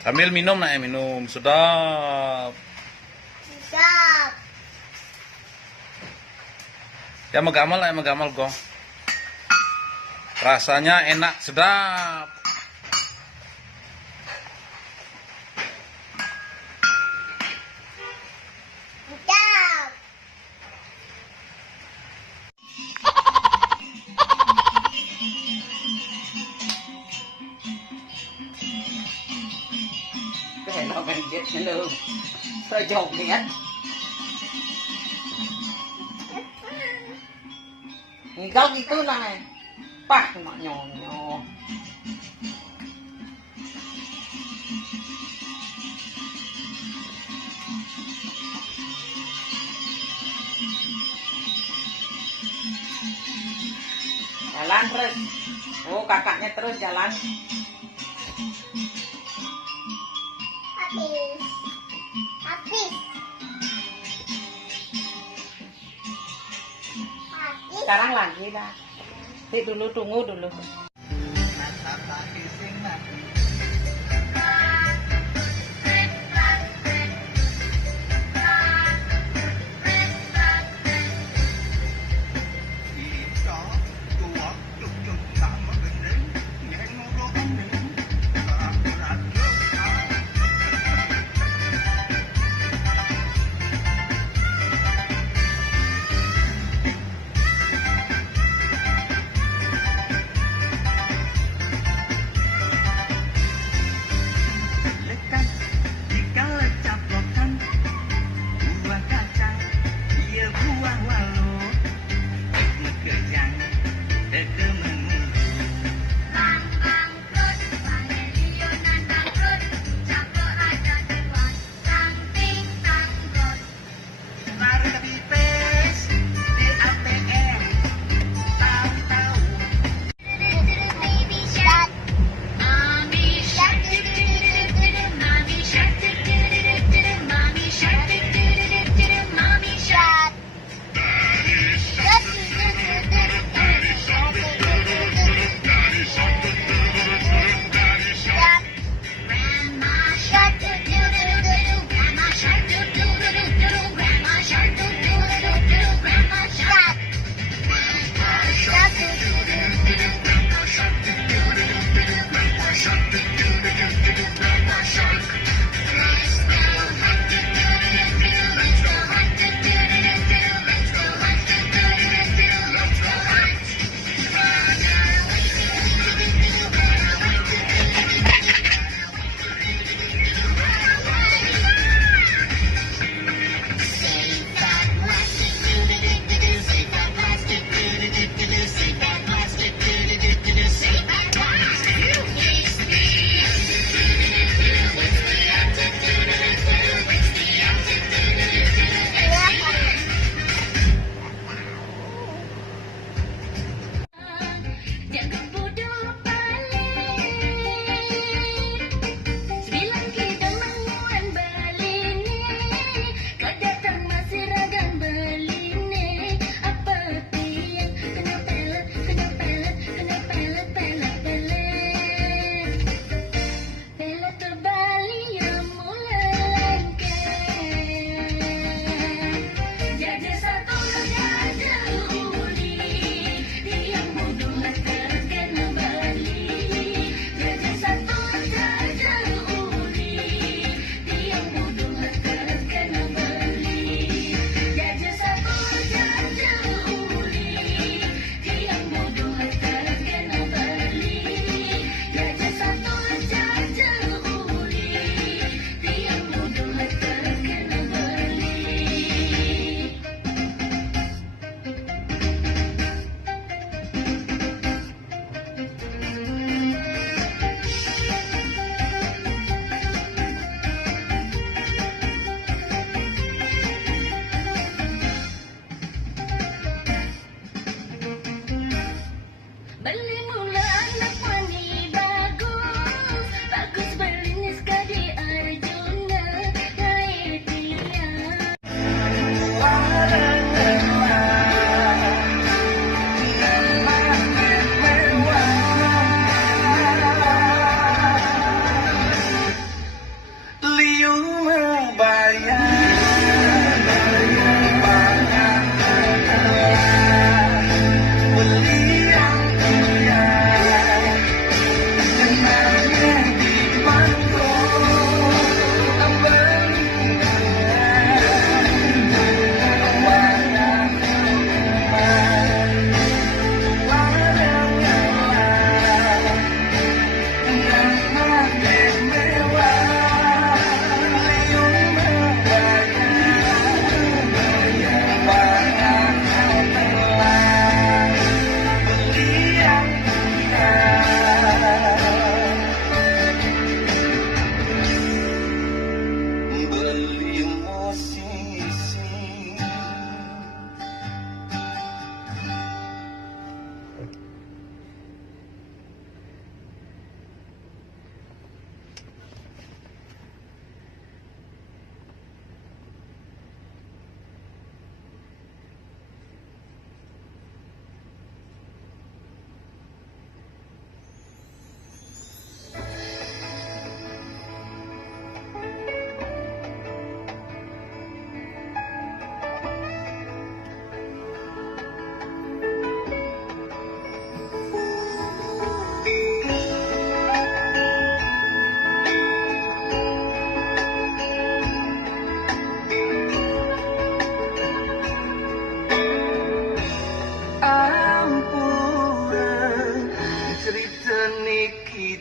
Ambil minum nak minum. Sedap. Sedap. Ya megamal kok. Rasanya enak, sedap. Sedap. Cái nó cần chết cái lương rồi dồn hết kau gitu lah pak mak nyonyo jalan terus oh kakaknya terus jalan Habis. Habis. Habis. sekarang lagi dah dulu tunggu dulu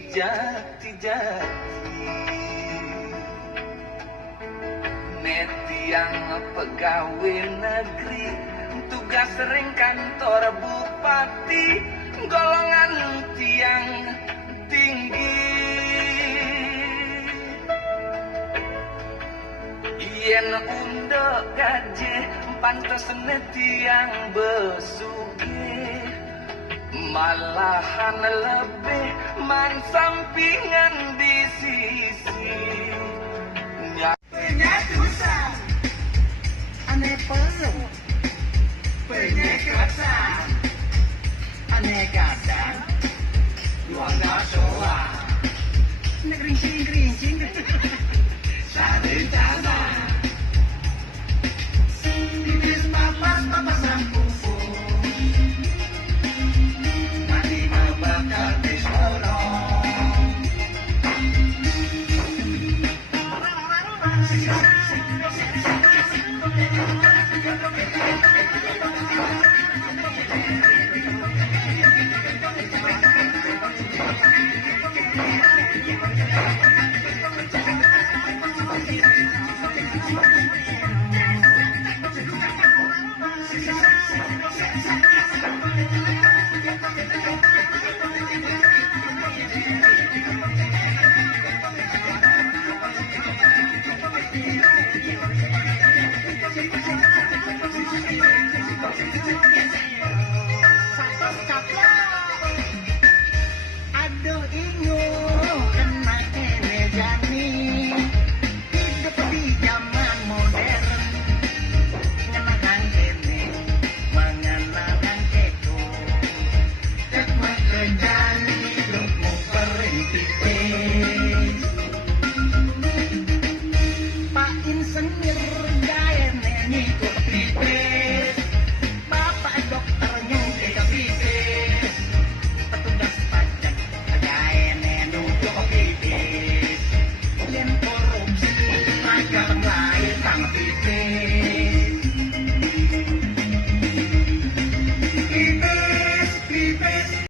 jati-jati Netiang pegawai negeri tugas sering kantor bupati golongan tiang tinggi yen undok gaje pantes netiang besugi malahan lebih man sampingan di sisi Penyatusan aneh perlu penyekatan aneh kadang luang soa ngerincing sarjana tipis papas sampufu mati mabakar di sekolah aduh ingu kena kene jani hidup di zaman modern ngenang kene mengenang keko tek makejani hidupmu perintis Pak Insinyur gaene ngikut pipis Bapak dokter nyungkir pipis petugas pajak gaene nunjuk pipis yen korupsi agar lain kang pipis